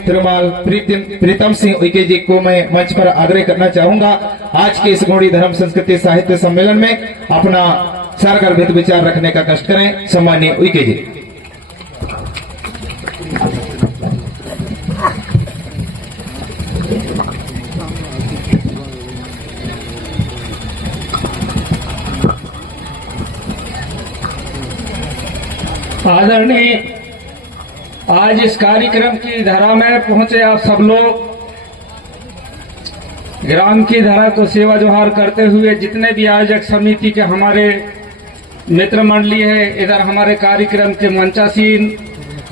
तिरुमाल प्रीतम सिंह उइके जी को मैं मंच पर आग्रह करना चाहूंगा आज के इस गौड़ी धर्म संस्कृति साहित्य सम्मेलन में अपना सारगर्भित विचार रखने का कष्ट करें। सम्माननीय उइके जी। आदरणीय, आज इस कार्यक्रम की धरा में पहुंचे आप सब लोग, ग्राम की धरा को सेवा जोहार करते हुए जितने भी आयोजक समिति के हमारे मित्र मंडली है, इधर हमारे कार्यक्रम के मंचासीन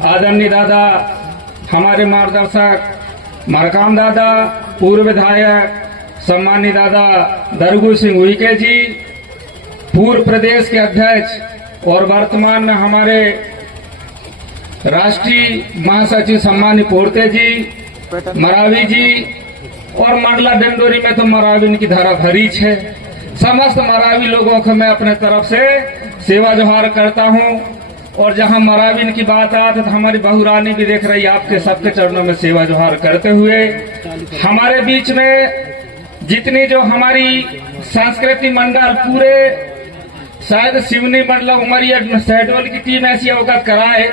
आदरणीय दादा, हमारे मार्गदर्शक मरकाम दादा, पूर्व विधायक सम्मानित दादा दरगू सिंह उइके जी, पूर्व प्रदेश के अध्यक्ष और वर्तमान में हमारे राष्ट्रीय महासचिव सम्मानित पोर्ते जी, मरावी जी, और मंडला डिंडोरी में तो मरावी की धरा भरीच है। समस्त मरावी लोगों को मैं अपने तरफ से सेवा जोहार करता हूं। और जहां मरावी की बात आती तो हमारी बहुरानी भी देख रही, आपके सबके चरणों में सेवा जोहार करते हुए हमारे बीच में जितनी जो हमारी सांस्कृतिक मंडल पूरे शायद सिवनी मंडला उमरिया शहडोल की टीम ऐसी अवगत कराए।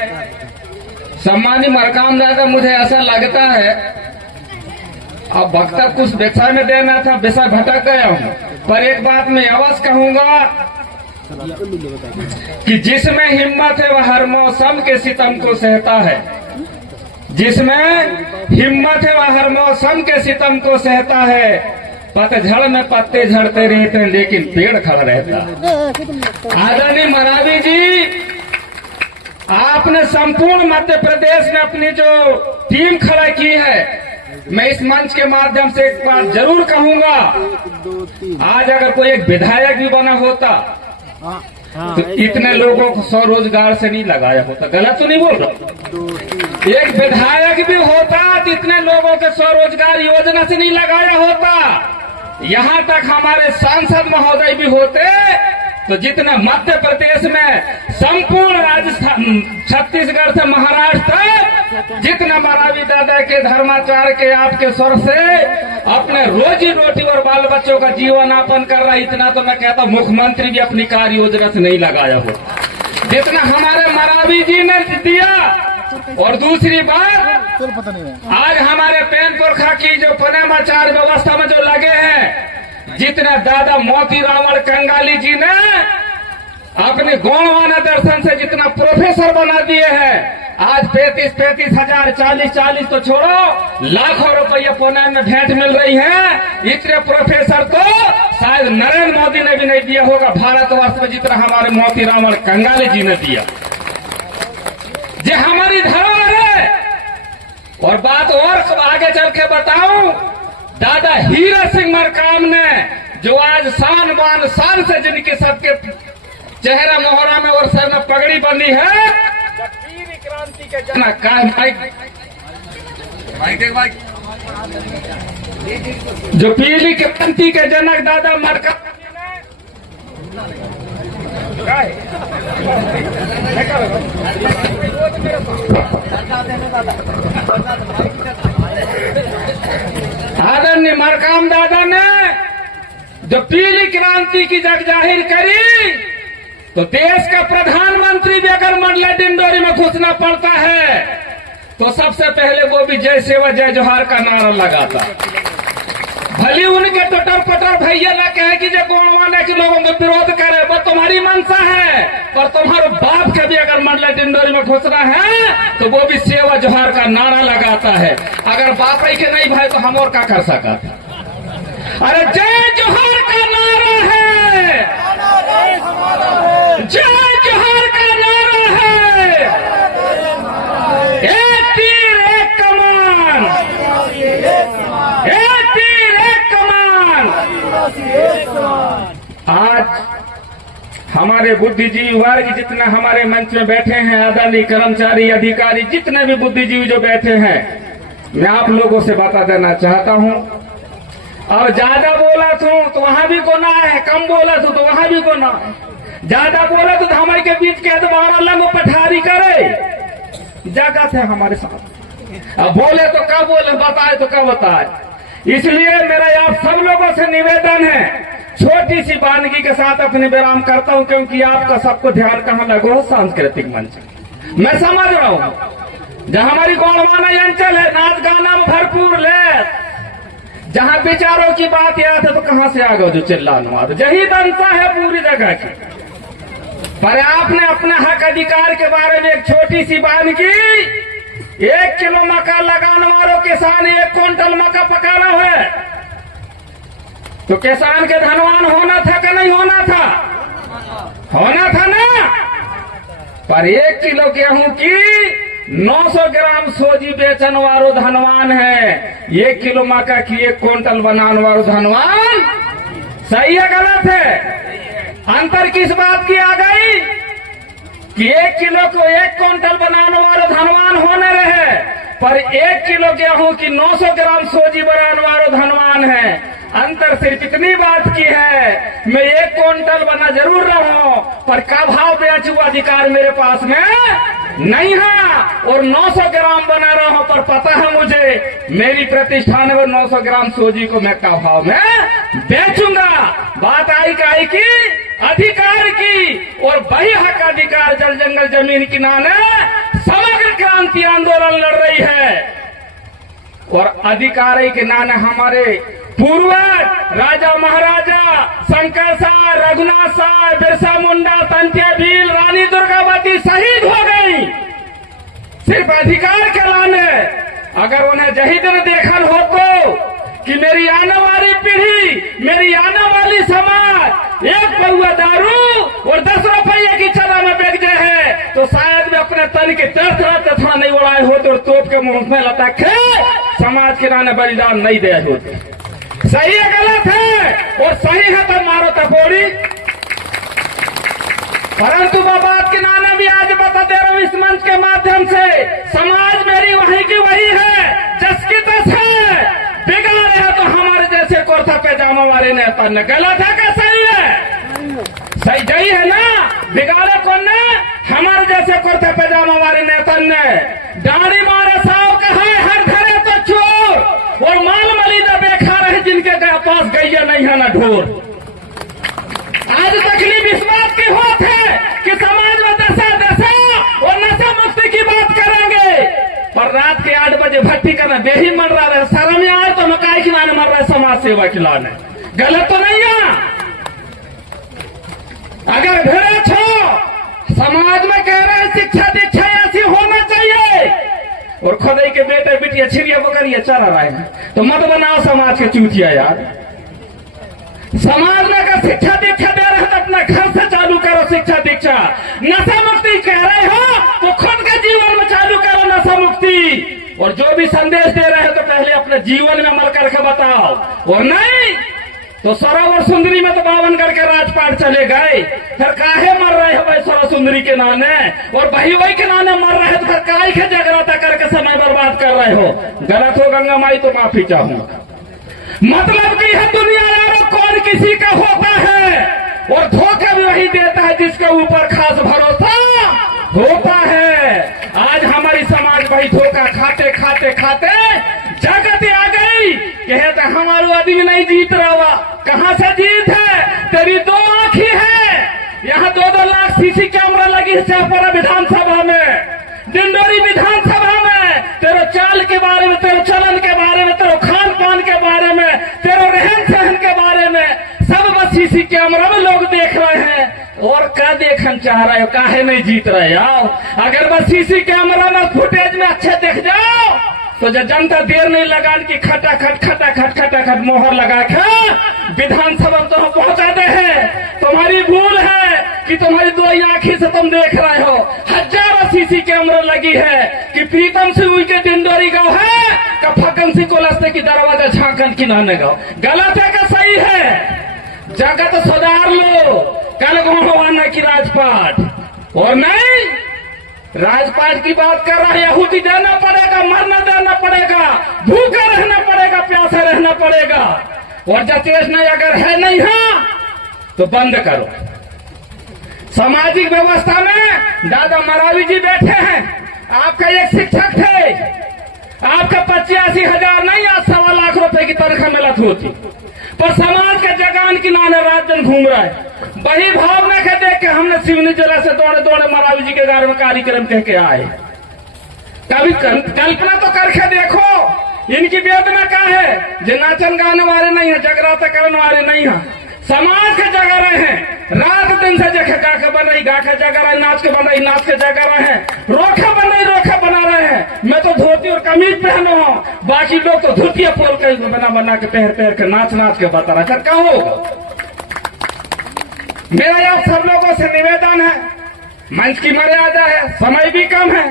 सम्मानी मरकाम दादा, मुझे ऐसा लगता है अब वक्ता कुछ विषय में देना था, विषय भटक गया हूँ, पर एक बात मैं अवश्य कहूंगा कि जिसमें हिम्मत है वह हर मौसम के सितम को सहता है। जिसमें हिम्मत है वह हर मौसम के सितम को सहता है। पतझड़ में पत्ते झड़ते रहते हैं लेकिन पेड़ खड़ा रहता है। आदरणीय मरावी जी, आपने संपूर्ण मध्य प्रदेश में अपनी जो टीम खड़ा की है, मैं इस मंच के माध्यम से एक बात जरूर कहूंगा, आज अगर कोई एक विधायक भी बना होता तो इतने लोगों को स्वरोजगार से नहीं लगाया होता। गलत तो नहीं बोल रहा? एक विधायक भी होता तो इतने लोगों के स्वरोजगार योजना से नहीं लगाया होता। यहाँ तक हमारे सांसद महोदय भी होते तो जितना मध्य प्रदेश में संपूर्ण राजस्थान, छत्तीसगढ़ से महाराष्ट्र तक जितना मरावी दादा के धर्माचार के आपके स्वर से अपने रोजी रोटी और बाल बच्चों का जीवन यापन कर रहा है, इतना तो मैं कहता हूँ मुख्यमंत्री भी अपनी कार्य योजना से नहीं लगाया हो जितना हमारे मरावी जी ने दिया। और दूसरी बात, आज हमारे पेनपुर खाकी जो पनेमाचार व्यवस्था में जो लगे हैं, जितना दादा मोती रावण कंगाली जी ने अपने गौणवाना दर्शन से जितना प्रोफेसर बना दिए हैं, आज 35-35 हजार, 40-40 तो छोड़ो, लाखों रुपये पुणे में भेंट मिल रही है। इतने प्रोफेसर तो शायद नरेंद्र मोदी ने भी नहीं दिया होगा भारतवर्ष में जितना हमारे मोती रावण कंगाली जी ने दिया। ये हमारी धरोहर है। और बात और आगे चल के बताऊं, दादा हीरा सिंह मरकाम ने जो आज शान बान शान से जिनके सबके चेहरा मोहरा में और सर में पगड़ी बंदी है, पीली क्रांति के जनक जो पीली क्रांति के जनक दादा मरकाम आदरणीय मरकाम दादा ने जो पीली क्रांति की जग जाहिर करी, तो देश का प्रधानमंत्री भी अगर मंडला डिंडोरी में घुसना पड़ता है तो सबसे पहले वो भी जय सेवा जय जोहार का नारा लगाता। भली उनके टटर पटर भैया ना कहे कि जो गौणवाना के लोगों के विरोध करे, वो तुम्हारी मंशा है, पर तुम्हारे बाप के भी अगर मंडला डिंडोरी में घुसना है तो वो भी सेवा जोहार का नारा लगाता है। अगर बाप ही के नहीं भाई तो हम और क्या कर सकता। अरे जय जोहार का नारा है, जय जोहार का नारा है, एक तीर एक कमान, एक तीर एक कमान। आज हमारे बुद्धिजीवी वर्ग जितने हमारे मंच में बैठे हैं, आदरणीय कर्मचारी अधिकारी जितने भी बुद्धिजीवी जो बैठे हैं, मैं आप लोगों से बता देना चाहता हूं, और ज्यादा बोला तो वहां भी को ना है, कम बोला तो वहां भी को ना है। ज्यादा बोला तो हमारे के बीच के द्वारा लंग पठारी करे, जगत है हमारे साथ। अब बोले तो क्या बोले, बताए तो क्या बताए। इसलिए मेरा आप सब लोगों से निवेदन है, छोटी सी वानगी के साथ अपने विराम करता हूं, क्योंकि आपका सबको ध्यान कहां लगो हो, सांस्कृतिक मंच। मैं समझ रहा हूं जहां हमारी गौड़वाना अंचल है, नाच गाना में भरपूर ले, जहां विचारों की बात याद है तो कहां से आ गए जो चिल्लाना, यही दंसा है पूरी जगह की। पर आपने अपना हक अधिकार के बारे में एक छोटी सी वानगी, 1 किलो मक्का लगाने वालों किसान 1 क्विंटल मक्का पकाना है, तो किसान के धनवान होना था कि नहीं होना था? होना था ना। पर 1 किलो गेहूं की 900 ग्राम सोजी बेचन वालो धनवान है, 1 किलो मक्का की 1 क्विंटल बनाने वालो धनवान। सही है गलत है? अंतर किस बात की आ गई कि 1 किलो को 1 क्विंटल बनाने वाले धनवान होने रहे, पर 1 किलो गेहूं की 900 ग्राम सोजी बनाने वाले धनवान है। अंतर सिर्फ इतनी बात की है, मैं 1 क्विंटल बना जरूर रहा हूं, पर का भाव बेचू अधिकार मेरे पास में नहीं है, और 900 ग्राम बना रहा हूं, पर पता है मुझे मेरी प्रतिष्ठान में 900 ग्राम सोजी को मैं का भाव में बेचूंगा। बात आई की अधिकार की, और वही हक अधिकार जल जंगल जमीन की नाने समग्र क्रांति आंदोलन लड़ रही है, और अधिकार के नाने हमारे पूर्वज राजा महाराजा शंकर शाह, रघुनाथ शाह, बिरसा मुंडा, तंत्या भील, रानी दुर्गावती शहीद हो गई सिर्फ अधिकार के लाने। अगर उन्हें यही दिन देखन हो तो कि मेरी आने वाली पीढ़ी, मेरी आने वाली समाज 1 पौआ दारू और 10 रुपये की चला में बेच है, तो शायद मैं अपने तन के तरफ थोड़ा नहीं उड़ाए होते और तोप के मुंह में लटके समाज के नाने बलिदान नहीं दे होते। सही है गलत है? और सही है तो मारो तपोड़ी। परंतु बात के नाने भी आज बता दे रहा हूं इस मंच के माध्यम से, समाज मेरी वही की वही है, जस की तस है। बिगाड़ है तो हमारे जैसे कुर्ता पैजामा वाले नेता ने, गलत है क्या सही है? सही यही है ना। बिगाड़े कौन ने? हमारे जैसे कुर्ता पैजामा वाले नेता ने। दाढ़ी मारे साव कहा हर घरे तो चोर, और माल मलीदा बेखा रहे जिनके पास गैया नहीं है ना ढोर। आज तकलीफ इस बात की होत है कि समाज में दशा और नशा मुक्ति की बात करेंगे, पर रात के 8 बजे भट्टी करना बेही मर रहा है, शर्म में आए तो मकाई खिलाने मर रहा है, समाज सेवा खिलाने। गलत तो नहीं है? अगर भेड़े छो समाज में कह रहे हैं शिक्षा दीक्षा ऐसी होना चाहिए, और खुदाई के बेटे बिटिया छिड़िया बकरिया चरा रहे हैं, तो मत बनाओ समाज के चूतिया यार। समाज में अगर शिक्षा दीक्षा दे रहे हैं तो अपना घर से चालू करो शिक्षा दीक्षा। नशा मुक्ति कह रहे हो तो खुद के जीवन में चालू करो नशा मुक्ति, और जो भी संदेश दे रहे हो तो पहले अपने जीवन में अमल करके बताओ, और नहीं तो सरोवर सुंदरी में तो 52 के राजपाट चले गए, फिर काहे मर रहे हो भाई सरोवर सुंदरी के नाने, और वही के नाने मर रहे तो फिर काहे के जगराता करके समय बर्बाद कर रहे हो। गलत हो गंगा माई तो माफी चाहूंगा। मतलब की है दुनिया यारो कौन किसी का होता है, और धोखा भी वही देता है जिसके ऊपर खास भरोसा होता है। आज हमारी समाज भाई धोखा खाते खाते खाते जगत आ गई, कहते हमारा आदमी नहीं जीत रहा हुआ। कहां से जीत है? तेरी 2 आंखी है, यहाँ 2-2 लाख सीसी कैमरा लगी है शाहपुरा विधानसभा में, डिंडोरी विधानसभा में। तेरे चाल के बारे में, तेरे चलन के बारे में, तेरे खान पान के बारे में, तेरे रहन सहन के बारे में सब बस सीसी कैमरा में लोग देख रहे हैं, और क्या देखना चाह रहे हो? काहे नहीं जीत रहे आओ? अगर बस सीसी कैमरा में फुटेज में अच्छे देख जाओ तो जब जनता देर नहीं लगा कि खटाखट मोहर लगा के विधानसभा तो हम पहुंचा दे हैं। तुम्हारी भूल है कि तुम्हारी 2 आंखें से तुम देख रहे हो। हजारों सीसी कैमरा लगी है कि प्रीतम सिंह के डिंडोरी गांव है का फकन सिंह को लस्ते की दरवाजा झांकन की नाने गांव। गलत है का सही है? जगत सुधार लो। कल गोवाना की राजपाट, और नहीं राजपाट की बात कर रहा है, यहूदी देना पड़ेगा, मरना देना पड़ेगा, भूखा रहना पड़ेगा, प्यासा रहना पड़ेगा, और जतेश नहीं अगर है नहीं है तो बंद करो। सामाजिक व्यवस्था में दादा मरावी जी बैठे हैं, आपका एक शिक्षक थे, आपका 85,000 नहीं, आज 1.25 लाख रुपए की तनख्वाह मिलत होती, पर समाज के जगान किनारे रात दिन घूम रहा है। वही भावना के देख के हमने सिवनी जिला से दौड़े दौड़े मरावी जी के घर में कार्यक्रम कह के आए। कभी कल्पना तो करके देखो, इनकी वेदना क्या है, जो नाचन गाने वाले नहीं है, जगराता करने वाले नहीं है, समाज के जगा रहे हैं। रात दिन से जगह गा के बन रही, गा के जगा रहे, नाच के बन रही, नाच के जगा रहे हैं, रोखा बन रही, रोखा बना रहे हैं। मैं तो धोती और कमीज पहनो हूँ, बाकी लोग तो धोतिया पोल के बना बना के पहन पहन के नाच नाच के बता रहा है। क्या होगा? मेरा आप सब लोगों से निवेदन है, मंच की मर्यादा है, समय भी कम है,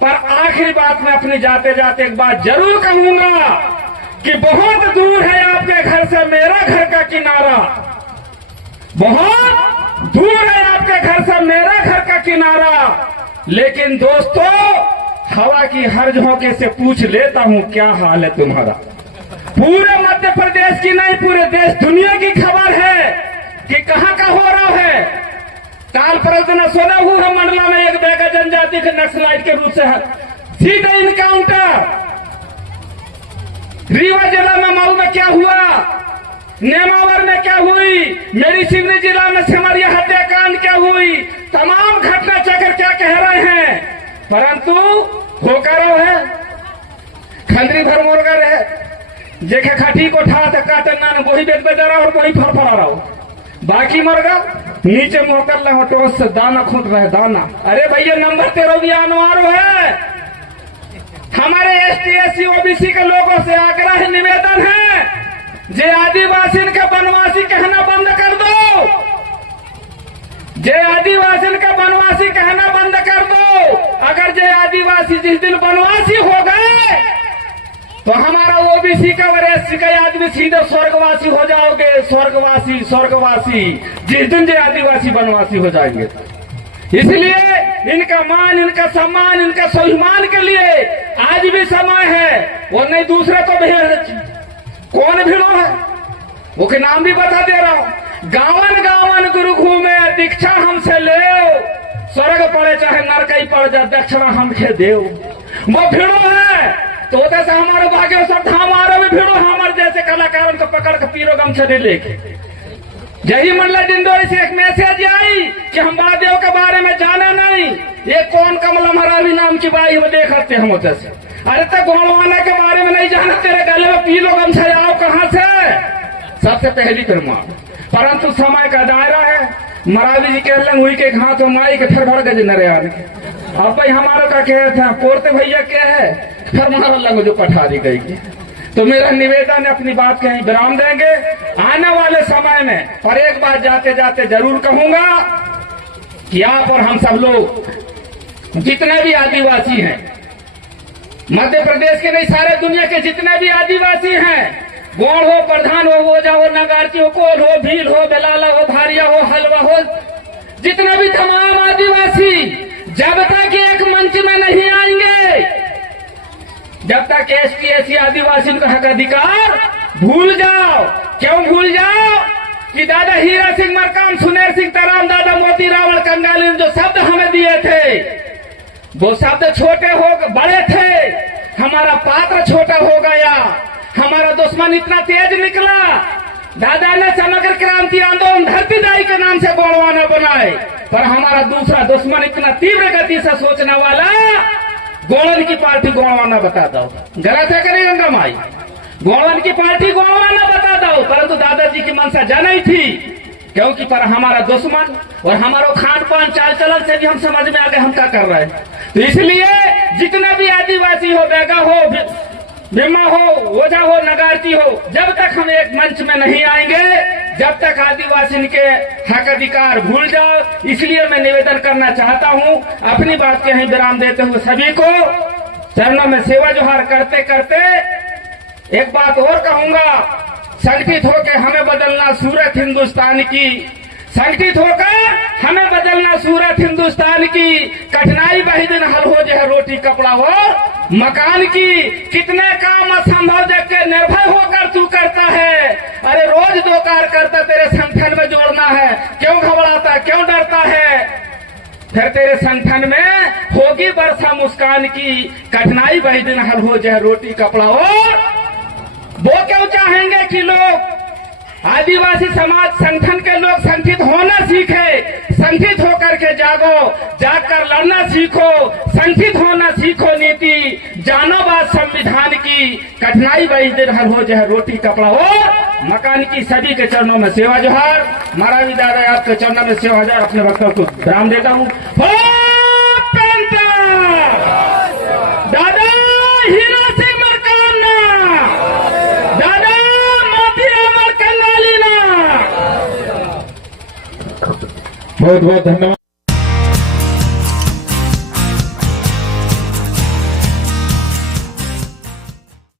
पर आखिरी बात में अपनी जाते जाते एक बात जरूर कहूंगा कि बहुत दूर है आपके घर से मेरा घर का किनारा, बहुत दूर है आपके घर से मेरा घर का किनारा, लेकिन दोस्तों हवा की हर झोंके से पूछ लेता हूं क्या हाल है तुम्हारा। पूरे मध्य प्रदेश की नहीं, पूरे देश दुनिया की खबर है कि कहां का हो रहा है। काल परसों सुना हुआ मंडला में एक बेगा जनजाति के नक्सलाइट के रूप से सीधे इनकाउंटर। रीवा जिला में मऊ में क्या हुआ, नेमावर में क्या हुई, मेरी सिवनी जिला में सिमरिया हत्याकांड क्या हुई, तमाम घटना चक्र क्या कह रहे हैं, परंतु होकर है खंडरी भर मुर्गा रहे, जेखे खटी को ठा काटना वही बेच बेच रहा और वही फरफरा रहा हो, बाकी मुर्गा नीचे मोकर ले टोस से दाना खूट रहे दाना। अरे भैया नंबर 13 भी अनिवार्य है। हमारे एसटी एससी ओबीसी के लोगों से आग्रह निवेदन है, जे आदिवासी के वनवासी कहना बंद कर दो, जे आदिवासी का वनवासी कहना बंद कर दो। अगर जे आदिवासी जिस दिन वनवासी हो गए तो हमारा ओबीसी का और एससी का आदमी सीधे स्वर्गवासी हो जाओगे, स्वर्गवासी स्वर्गवासी, जिस दिन जे आदिवासी वनवासी हो जाएंगे। इसलिए इनका मान, इनका सम्मान, इनका स्वाभिमान के लिए आज भी समय है, और नहीं दूसरे तो भीड़ कौन भिड़ो है, वो के नाम भी बता दे रहा हूं। गावन गावन गुरु घूमे दीक्षा हमसे ले, स्वर्ग पड़े चाहे नरकई पड़ जाए दक्षिणा हमके देव। वो भिड़ो है तो से हमारे भाग्य सब हमारे भी भिड़ो, हमारे जैसे कलाकारों को पकड़ के पीरो गमछे लेके। यही मंडला डिंडोरी से एक मैसेज आई कि हम महादेव के बारे में जाना नहीं, ये कौन कमला मरावी नाम की बाई हम देखते हम होते से। अरे तक गोलवाना के बारे में नहीं जाना, तेरे गले में पी लो गमछा आओ कहां से, सबसे पहली कर्मा। परंतु समय का दायरा है, मरावी जी कह लें हुई के हाथ माई के फिर भड़ गए नरे आने। अब भाई हमारा का कह था पोरते भैया क्या है, फिर मारा लंग जो पठारी गई। तो मेरा निवेदन है, अपनी बात कहीं विराम देंगे आने वाले समय में, पर एक बात जाते जाते जरूर कहूंगा कि आप और हम सब लोग जितने भी आदिवासी हैं, मध्य प्रदेश के नहीं सारे दुनिया के जितने भी आदिवासी हैं, गौड़ हो, प्रधान हो, ओझा हो, नगारती हो, कोल हो, भील हो, बेलाला हो, भारिया हो, हलवा हो, जितने भी तमाम आदिवासी जब तक एक मंच में नहीं आएंगे, जब तक एसटी एससी आदिवासी का हक अधिकार भूल जाओ। क्यों भूल जाओ कि दादा हीरा सिंह मरकाम, सुनेर सिंह तराम, दादा मोती रावण कंगाली ने जो शब्द हमें दिए थे, वो शब्द छोटे हो बड़े थे, हमारा पात्र छोटा हो गया, हमारा दुश्मन इतना तेज निकला। दादा ने समग्र क्रांति आंदोलन धरती दाई के नाम से गोड़वाना बनाए, पर हमारा दूसरा दुश्मन इतना तीव्र गति से सोचने वाला गोड़न की पार्टी गोड़वाना बता दो। गलत है करें गंगा माई, गोड़वन की पार्टी गोड़वाना बता दो, परंतु दादाजी की मंशा जानी थी, क्योंकि पर हमारा दुश्मन और हमारा खान पान चाल चलन से भी हम समझ में आ गए हम क्या कर रहे हैं। तो इसलिए जितना भी आदिवासी हो, बेगा हो, भीमा हो, ओझा हो, नगारती हो, जब तक हम एक मंच में नहीं आएंगे, जब तक आदिवासी के हक अधिकार भूल जाओ। इसलिए मैं निवेदन करना चाहता हूं, अपनी बात के यहीं विराम देते हुए सभी को चरणों में सेवा जोहार करते करते एक बात और कहूंगा, संगठित होकर हमें बदलना सूरत हिंदुस्तान की, संगठित होकर हमें बदलना सूरत हिंदुस्तान की। कठिनाई वही दिन हल हो जो है रोटी कपड़ा हो मकान की। कितने काम असंभव जग के निर्भय होकर तू करता है, अरे रोज दो कार करता तेरे संगठन में जोड़ना है, क्यों घबराता, क्यों डरता है। फिर तेरे संगठन में होगी वर्षा मुस्कान की, कठिनाई वही दिन हल हो जाए रोटी कपड़ा। और वो क्यों चाहेंगे कि लोग आदिवासी समाज संगठन के लोग संगठित होना सीखे, संगठित होकर के जागो, जाकर लड़ना सीखो, संगठित होना सीखो, नीति जानो बात संविधान की, कठिनाई वही दिन हल हो जाए रोटी कपड़ा। और मकान की सभी के चरणों में सेवा जोहार। महाराज दादा आपके चरणों में सेवा हजार, अपने वक्तव्य को विराम देता हूँ। दादा हीरा सिंह मरकाना, दादा मोती अमर कंगाली ना। बहुत बहुत धन्यवाद।